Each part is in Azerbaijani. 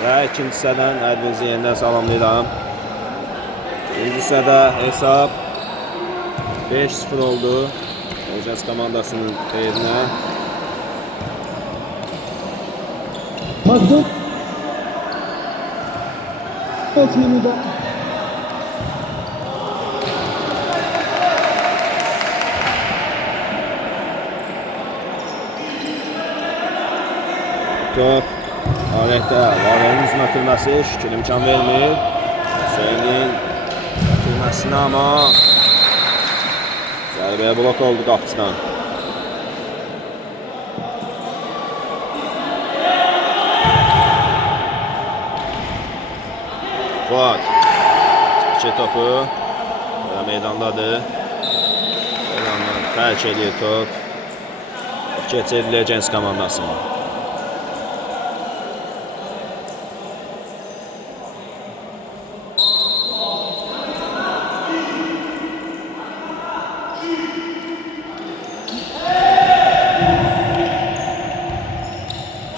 Və ikinci hissədən hər birinizi yenidən salamlayıram. İkinci hissədə hesab 5-0 oldu. Ecaz komandasının xeyrinə. Mazlum. Top alətdə Valer'in üzünə atılması şükür imkan vermir. Hüseynin atılmasına ama zərbəyə blok oldu qapıçıdan. Fuat çıkıcı topu meydandadır. Meydandan tərk edir top. Keçirilir Gens komandasına.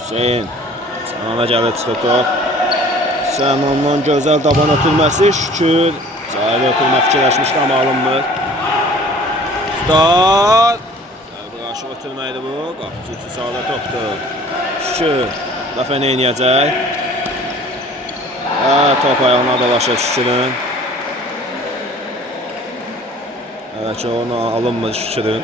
Hüseyin Sənana gəlir çıxır top. Sənandan gözəl daban ötülməsi şükür. Zahiri ötülmə fikirləşmişdi amma alınmır. Ustad qarşı ötülməydi bu. Qapıcı üçün sağda topdur. Şükür dəfə nə eləyəcək? Top ayağına dalaşır Şükürün. Evet ki onu alınmır Şükürün.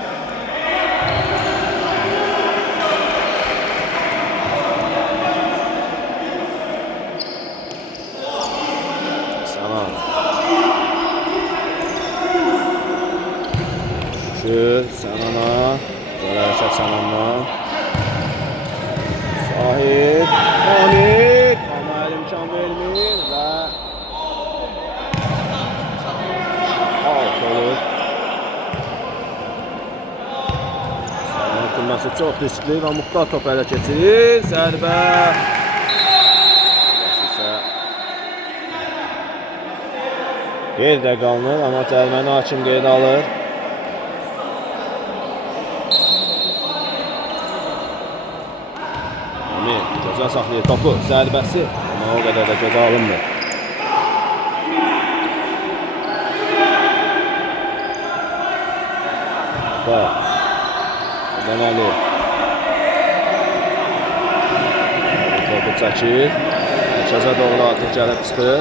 Sənana Böyle hərəkət Sənandan Sahib Hamid ama el imkan vermir və alt olur. Sənanın atılması çox riskli və Muxtar top ələ keçirir. Zərbə qeydə qalınır amma cəriməni hakim qeydə alır. Gözəl saxlayır topu, zərbəsi amma o qədər də gözə alınmır. Deməli topu çəkir. Mərkəzə doğru artıq gəlib çıxır.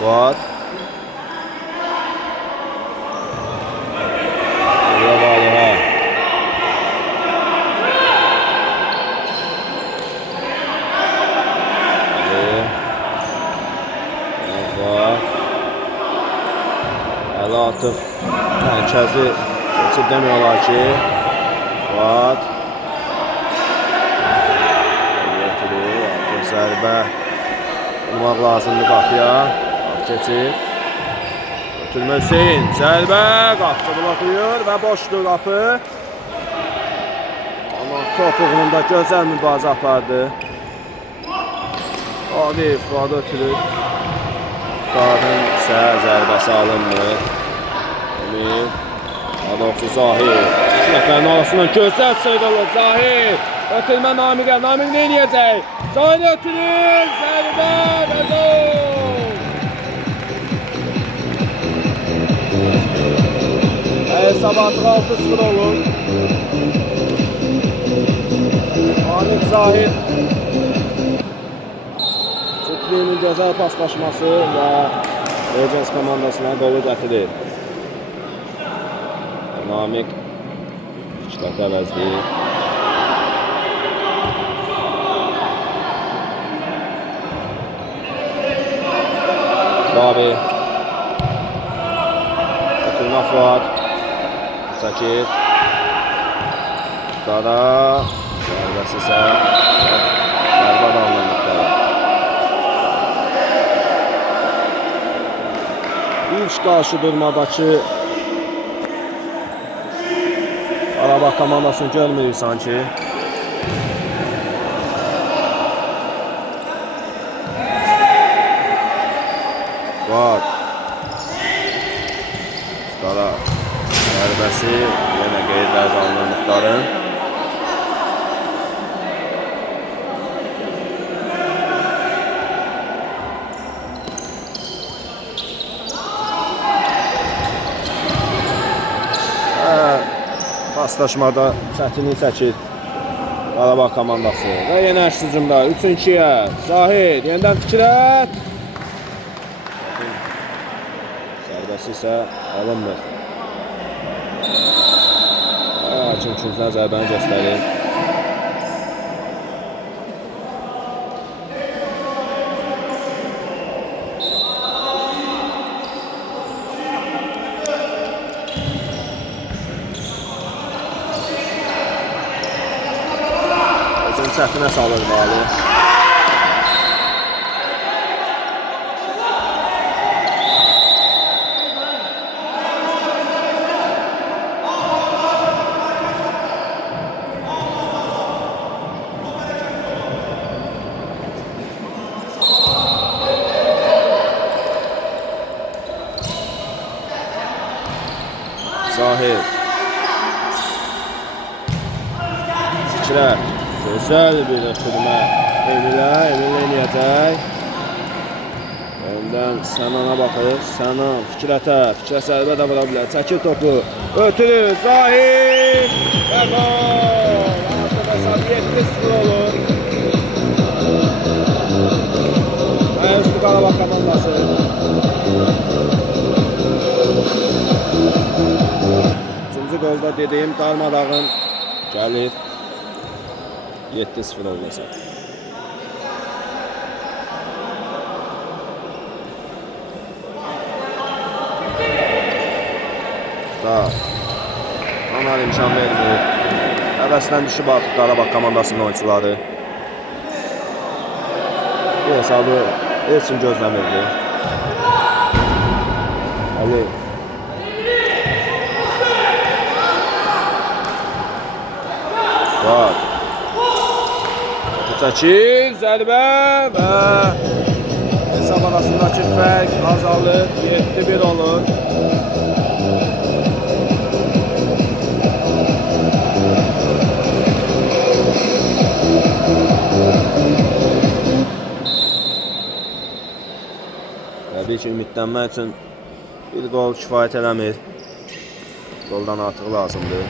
Fuat artıq mərkəzi keçir demək olar ki Fuat götürür, artıq zərbə vurmaq lazımdır qapıya. Keçir götürmə Hüseyin, zərbə qapıcı bloklayır və boşdur qapı. Amma top uğrunda gözəl mübarizə apardı. Abi Fuat ötürür. Fuatın isə zərbəsi alınmır. Adolfo Zahir. İki nəfərin arasından gözəl sıyrılır Zahir. Ötürmə Namiqə. Namiq nə eləyəcək? Zahir ötürür. Zərbə və gol. Hesab artıq 6-0 olur. Namiq Zahir. Çuklinin gözəl paslaşması və Ecaz komandasına qolu gətirir. Namik işlətə əvəzləyir. Qabi Ötülmə Fuat çəkir. Qara zərbəsi isə zərbə damlamışdır. İlk qarşı durmadakı Qarabağ komandasını görmürük sanki. Fuat Muxtara zərbəsi yenə qeydlər qalınır Muxtarın. paslaşmada çətinlik çəkir Qarabağ komandası. Və yenə əks hücumda 3-2-yə Zahid yenidən Fikrət. Zərbəsi isə alınmır. Hakim küncdən zərbəni göstərir. Çətinə salır Vali. Zahid. Fikrət. Güzel bir ötürmə Eminlə eləyəcək. Öndən Sənana baxır. Sənan Fikrətə. Fikrət zərbə də vura bilər. Çəkir topu. Ötürür. Zahid. Və gol. Artıq hesab 7-0 olur. Üstü Qarabağ komandası. Üçüncü golda dediyim darmadağın gəlir. 7-0 olmasa. Anar imkan vermir. Həvəsdən düşüb artıq Qarabağ komandasının oyuncuları. Bu hesabı heç kim gözləmirdi. Ali. Var. Çəkir, zərbə və hesab arasındakı fərq azalır, 7-1 olur. Təbii ki, ümidlənmək üçün bir gol kifayət eləmir. Goldan artıq lazımdır.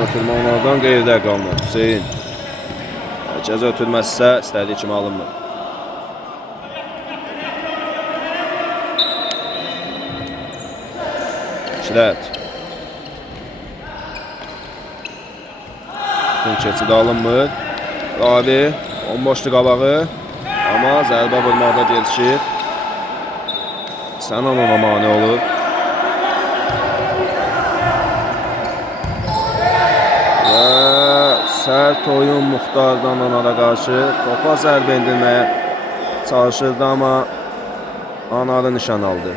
Ötürmə onlardan qeyridə qalmır. Hüseyin. Cəza ötürməzsə istədiyi kimi alınmır. Fikrət. Tüm keçid alınmır. Qadi. Bomboşlu qabağı. Amma zərbə vurmaqda gelişir. Sənan ona mane olur. Sərt oyun Muxtardan Anara qarşı topa zərbə indirməyə çalışırdı, amma Anarı nişan aldı.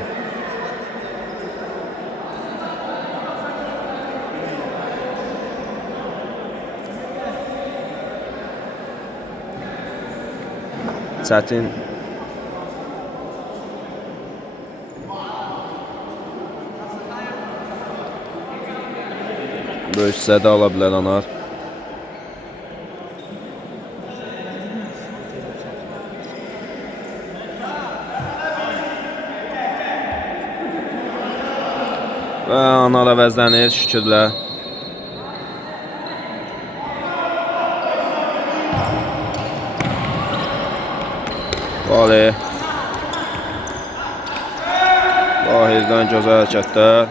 Çətin böyük hissədə ala bilər Anar. Və Anar əvəzlənir, şükürlər. Vali. Vahirdən gözəl hərəkətlər.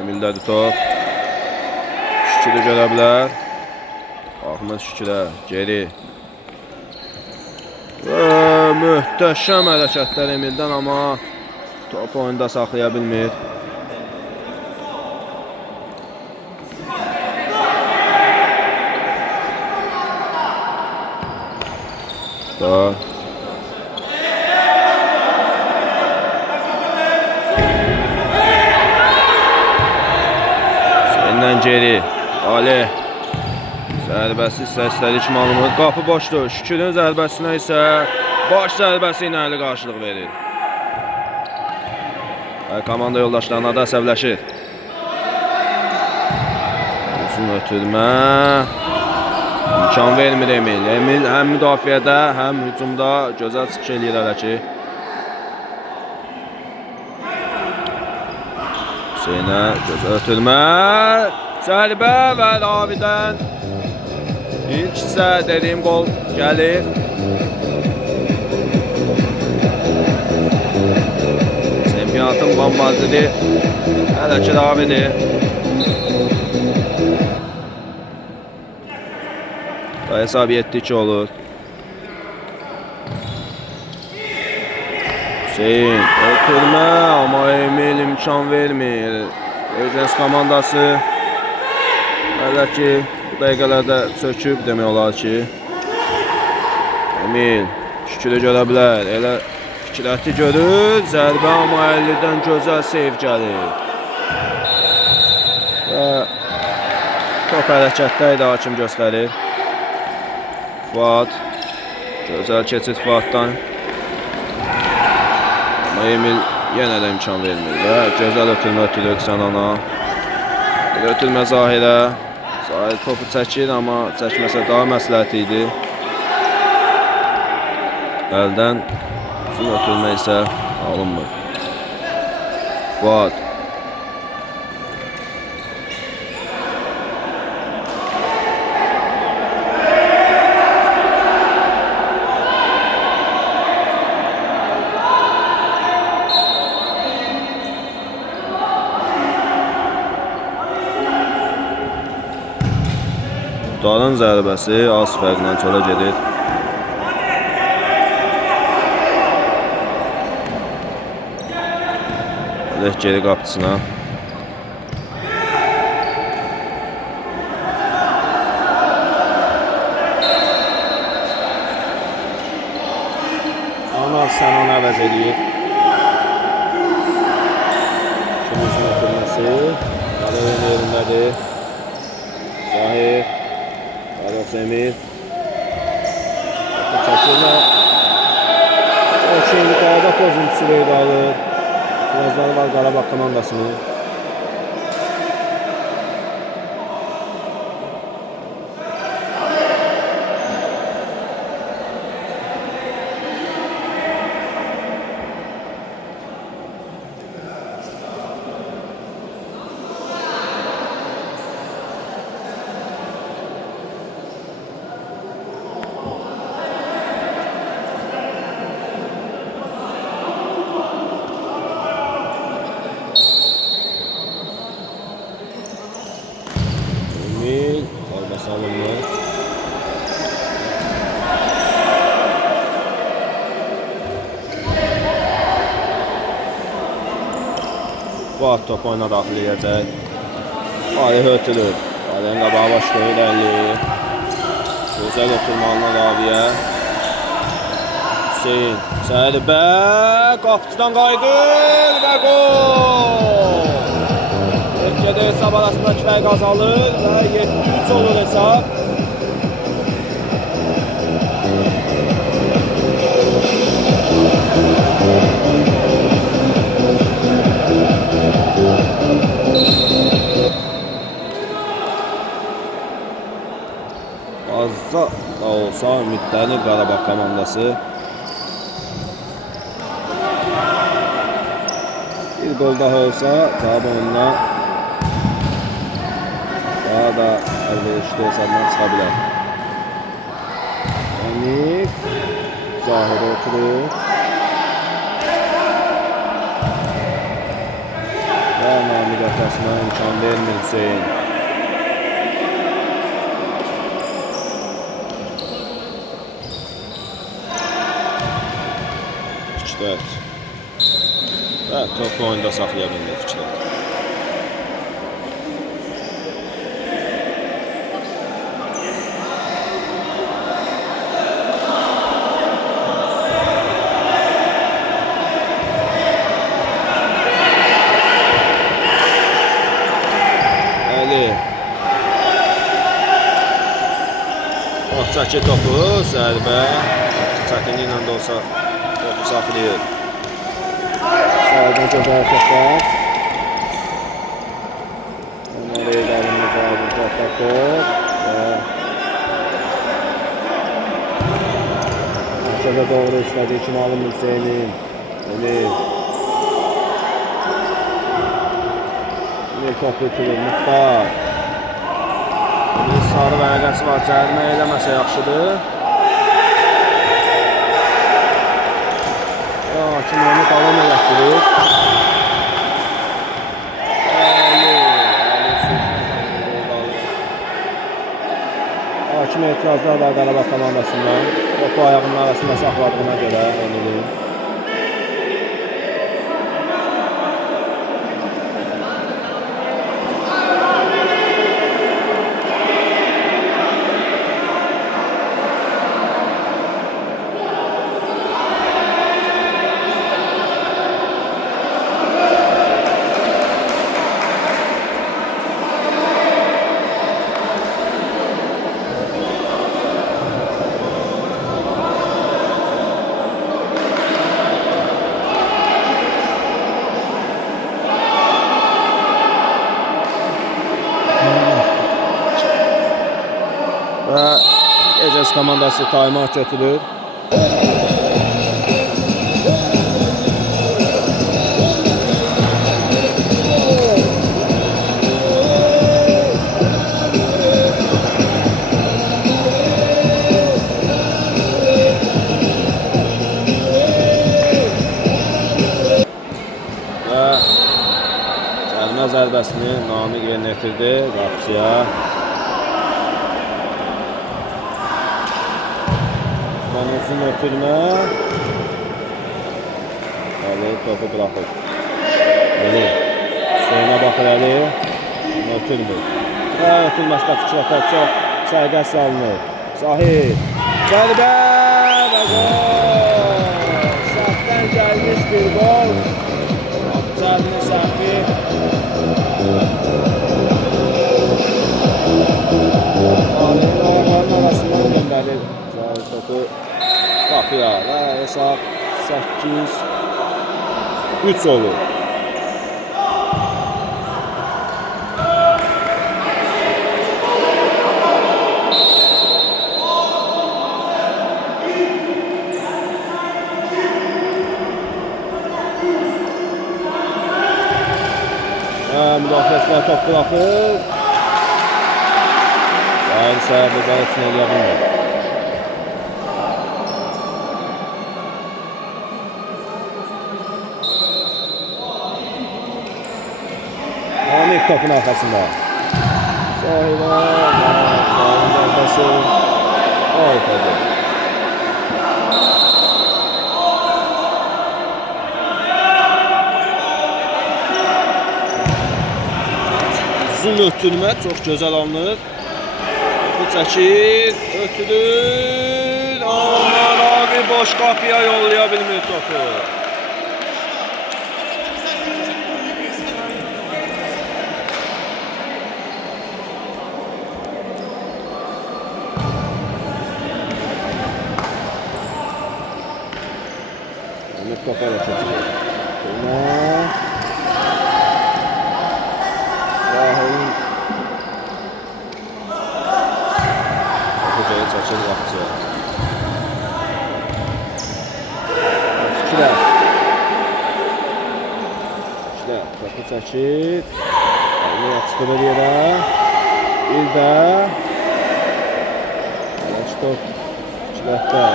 Emildədir top. Şükürü görə bilər. Axmır Şükürə, geri. Və möhtəşəm hərəkətlər Emildən, amma top oyunda saxlaya bilmir. Səndən geri Ali zərbəsi isə istədiyi kimi alınır. Qapı boşdur. Şükürün zərbəsinə isə baş zərbəsi ilə əli qarşılıq verir. Komanda yoldaşlarına da əsəbləşir. Uzun ötürmə. İmkan vermir Emil. Emil həm müdafiədə, həm hücumda gözəl çıxış eləyir hələ ki. Hüseynə gözəl ötürmə. Zərbə və Ravidən ilk isə dediyim gol gəlir. Çempionatın bombardiri hələ ki Ravidir. Hesab 7-2 olur. Hüseyin ötürmə, amma Emil imkan vermir. Evgens komandası hələ ki bu dəqiqələrdə söküb demək olar ki. Emil şükürü görə bilər. Elə fikrəti görür. Zərbə amma 50-dən gözəl seyv gəlir. Və top hərəkətdə idi, hakim göstərir. Fuad gözəl keçid Fuaddan. Amma Emil yenə də imkan vermir və gözəl ötürmə ötürür Xanana. Bir ötürmə Zahirə. Zahir topu çəkir, amma çəkməsə daha məsləhət idi. Əldən uzun ötürmə isə alınmır. Fuad. Muxtarın zərbəsi az fərqlə çölə gedir. Ələk geri qapçısına. Anar Sənan əvəz edir. Şunun ötürməsi. Qalerin yerindədir. Zahir. Qaros Emir. Çəkirlə. O şeyli qalda pozuntusu verdi alır. Birazları var Qarabağ komandasının. Emil, qalba salınmır. Fuad top oyuna daxil edəcək. Arif ötürür. Arifin qabağı başlayır əlliyi. Gözəl ötürməlinə Raviyə. Hüseyin, zərbə, qapıcıdan qayıdır və gol! Öncədə hesab arasında kifayət qazanır və 7-3 olur hesab. Azca da olsa ümidlərini Qarabağ komandası. Bir gol daha olsa cavab onunla daha da əlverişli hesabdan çıxa bilər. Emir Zahirə oturur. Və Namir atasına imkan vermir Hüseyin. Fikret. Və topu oyunda saxlaya bilmir Fikret. Çəkir topu, zərbə çətinliklə də olsa topu saxlayır. Sağdan gözəl toplar. Ömer Eyval'ın mücadele top. Merkeze doğru istedi Kimalım Hüseyin'in. Emir topu itirir Muxtar. Emir sarı vərəqəsi var. Cərimə eləməsə yaxşıdır. Hakim onu davam elətdirir. Hakim etirazlar var Qarabağ komandasından. Topu ayağının arasında saxladığına görə Emir'in. Və Ecez komandası taymat götürür. Və cərimə zərbəsini Namiq yerinə yetirdi qapıçıya. Uzun ötürmə. Ali topu bırakır. Ali. Hüseynə baxır Ali. Ötürmür. Və ötürməsdə fikrətə çox sərbəst salınır. Zahid. Zərbə və gol. Səhvdən gəlmiş bir gol. Abdülcəlilin səhvi. Ali'nin ayaqlarının arasından göndərir. Zahid topu kapıya və hesab 8-3 olur. Müdafiəçilər top bırakır. Zahid isə burada üçün eləyəbilmir. Namiq topun arkasında. Sahibə. Zərbəsi. Ortada. Uzun ötürmə çox gözəl alınır. Bu çəkir, ötürür. Aman abi boş qapıya yollaya bilmir topu. Topa da çekiyor. Zahir'in hocaya çəkir qapıcıya. İkilər. Topu çəkir. Onu yatışdırır yerə. Bir də. Top. Fikrətlər.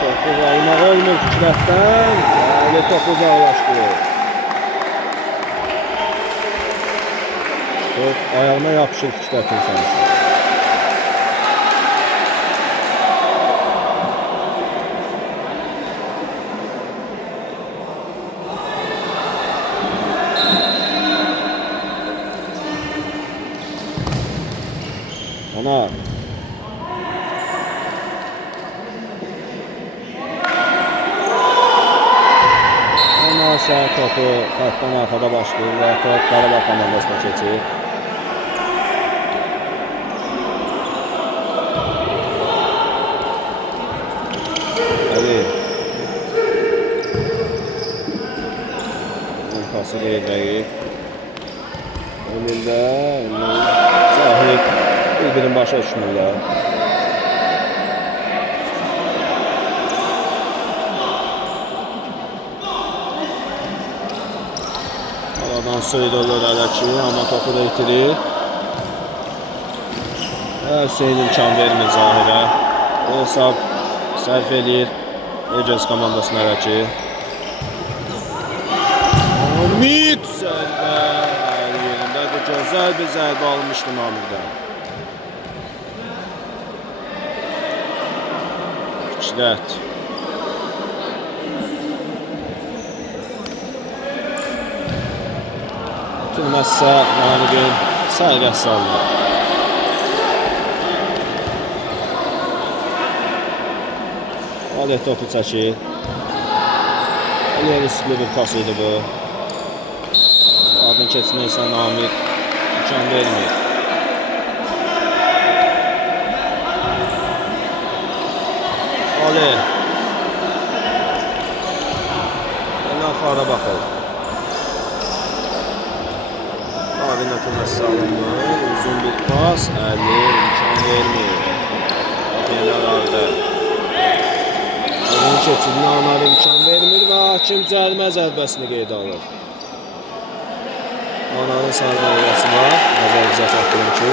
Topu almaq olmur Fikrətdən. Ali topu uzaqlaşdırır. Top ayağına yapışır Fikrət'in sanışı. Anar. Sağ topu xəttdən arxada başlayır və top Qarabağ komandasına keçir. Ali. deyil rəqib. Önündə Zahid bir-birini başa düşmürlər. Aradan söylüyorlar hələ ki, amma topu da itirir. Hüseyin imkan vermir Zahirə. Hesab sərf eləyir Ecaz komandasına hələ ki. Hamid zərbə yerindədir. Gözəl bir zərbə almışdı Namirdən. İşlət. Tutulmazsa Namirdən sayğəs salınır. Aliyah topu çəkir. Aliyah riskli bir pas idi bu. Adın keçsinə isə Namir imkan vermir. Ali. Elə axara baxır. Abin ötürməsi alınmır. Uzun bir pas. Ali imkan vermir. Yeni arada. Adın keçsinə Anar imkan vermir və hakim cərimə zərbəsini qeydə alır. Ananın sarılması var. Nəzərinizə çatdırım ki.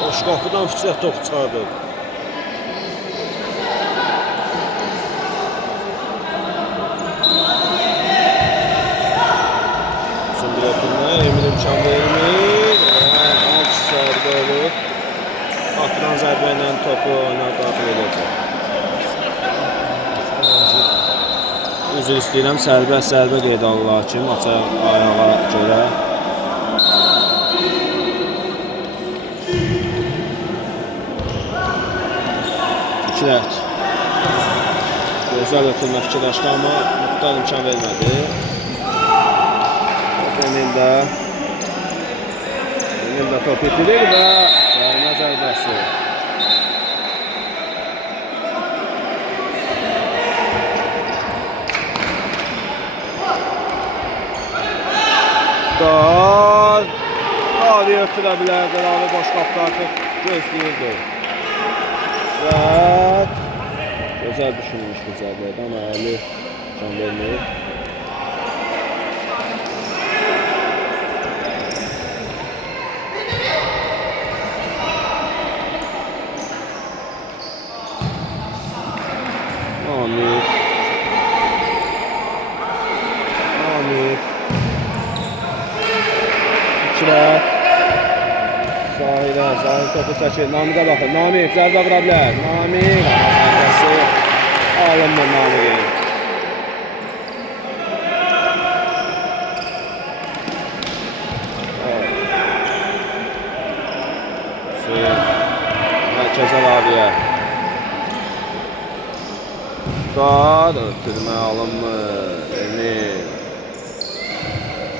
Boş qapıdan Fikrət topu çıxardı. Son bir ötürmə, Emin imkan vermir. Alt zərbə olur. Atılan zərbə ilə topu oyuna daxil edəcək. Üzr istəyirəm, sərbəst zərbə qeydə alır hakim açıq ayağa görə. Fikrət. Gözəl ötürmə fikirləşdi, amma Muxtar imkan vermədi. Emildə top itirir və cərimə zərbəsi. Muxtar Ravi ötürə bilərdi, Ravi boş qapıda artıq gözləyirdi. Gözəl düşünmüş bu zərbədə, amma əli can vermir. Amir. Fikrət. Zahir topu çəkir. Namiqə baxın. Namiq zərbə vura bilər. Namiq. Zərbəsi alınmır Namiqin. Hüseyin. Mərkəzə Raviyə. Muxtar. Ötürmə alınmır. Emil.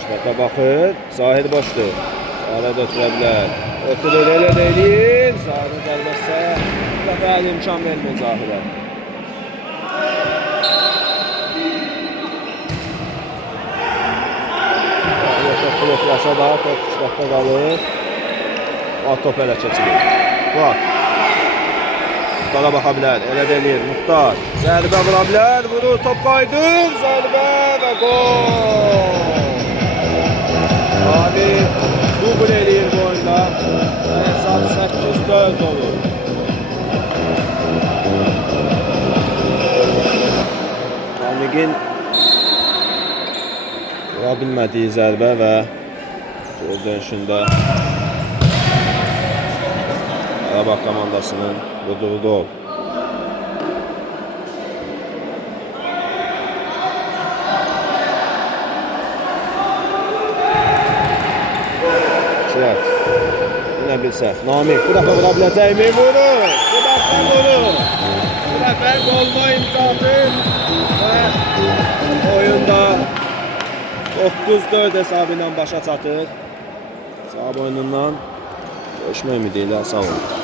Şəbə baxır. Zahir boşdur. Zahirə də ötürə bilər. Ötürür, elə deyil. Zahirə zərbəsə dəfəli imkan vermir Zahirə. Top bloklasa da top Fikrətdə qalır. Top elə keçilir. Bak. Muxtara baxa bilər. Elə deyil. Muxtar. Zərbə vura bilər. Vurur. Top qaydır. Zərbə və gol. Abi dubl eləyir bu oyunda. Saat 8-4 olur. Namiqin vura bilmədiyi zərbə və gol dönüşündə Qarabağ komandasının vurduğu gol. Ehtiyat. Yine bilsək. Namik bu dəfə vura biləcəkmi? Vurur. Bu dəfə vurur. Bu dəfə qolma imzası və oyunda 9-4 hesabı ilə başa çatır. Sağ boynundan görüşmək ümidi ilə sağ olun.